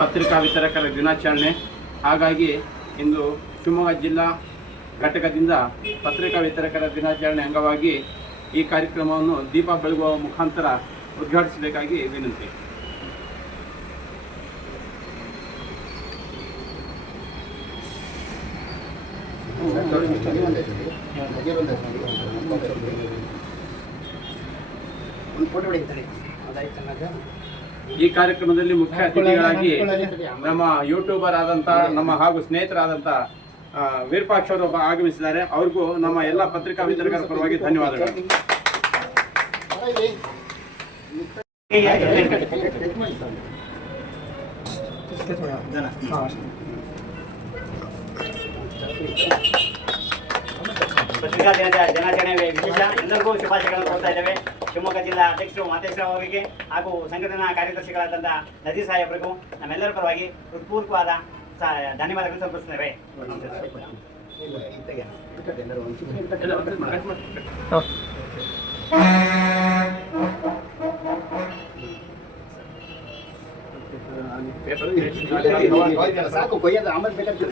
ಪತ್ರಿಕಾ ವಿತರಕರ ದಿನಾಚರಣೆ. ಹಾಗಾಗಿ ಇಂದು ಶಿವಮೊಗ್ಗ ಜಿಲ್ಲಾ ಘಟಕದಿಂದ ಪತ್ರಿಕಾ ವಿತರಕರ ದಿನಾಚರಣೆ ಅಂಗವಾಗಿ ಈ ಕಾರ್ಯಕ್ರಮವನ್ನು ದೀಪ ಬೆಳಗುವ ಮುಖಾಂತರ ಉದ್ಘಾಟಿಸಬೇಕಾಗಿ ವಿನಂತಿ. ಈ ಕಾರ್ಯಕ್ರಮದಲ್ಲಿ ಮುಖ್ಯ ಅತಿಥಿಗಳಾಗಿ ನಮ್ಮ ಯೂಟ್ಯೂಬರ್ ಆದಂಥ ನಮ್ಮ ಹಾಗೂ ಸ್ನೇಹಿತರಾದಂಥ ವೀರಪಾಕ್ಷ ಅವರು ಆಗಮಿಸಿದ್ದಾರೆ. ಅವ್ರಿಗೂ ನಮ್ಮ ಎಲ್ಲ ಪತ್ರಿಕಾ ವಿತರಕರ ಪರವಾಗಿ ಧನ್ಯವಾದಗಳು. ಪತ್ರಿಕಾ ದಿನಾಚರಣೆ ವಿಶೇಷ ಎಲ್ಲರಿಗೂ ಶುಭಾಶಯಗಳನ್ನು ಕೊಡ್ತಾ ಇದ್ದೇವೆ. ಶಿವಮೊಗ್ಗ ಜಿಲ್ಲಾ ಅಧ್ಯಕ್ಷರು ಮಾತೇಶ್ವರ ಅವರಿಗೆ ಹಾಗೂ ಸಂಘಟನಾ ಕಾರ್ಯದರ್ಶಿಗಳಾದಂಥ ನಜೀರ್ ಸಾಹೇಬರಿಗೂ ನಮ್ಮೆಲ್ಲರ ಪರವಾಗಿ ಹೃತ್ಪೂರ್ವಕವಾದ ಧನ್ಯವಾದಗಳು ಸಮರ್ಪಿಸುತ್ತೇವೆ. ಸಾಕು ಕೊಯ್ಯದ ಆಮೇಲೆ ಬೇಕಾದ್ರೆ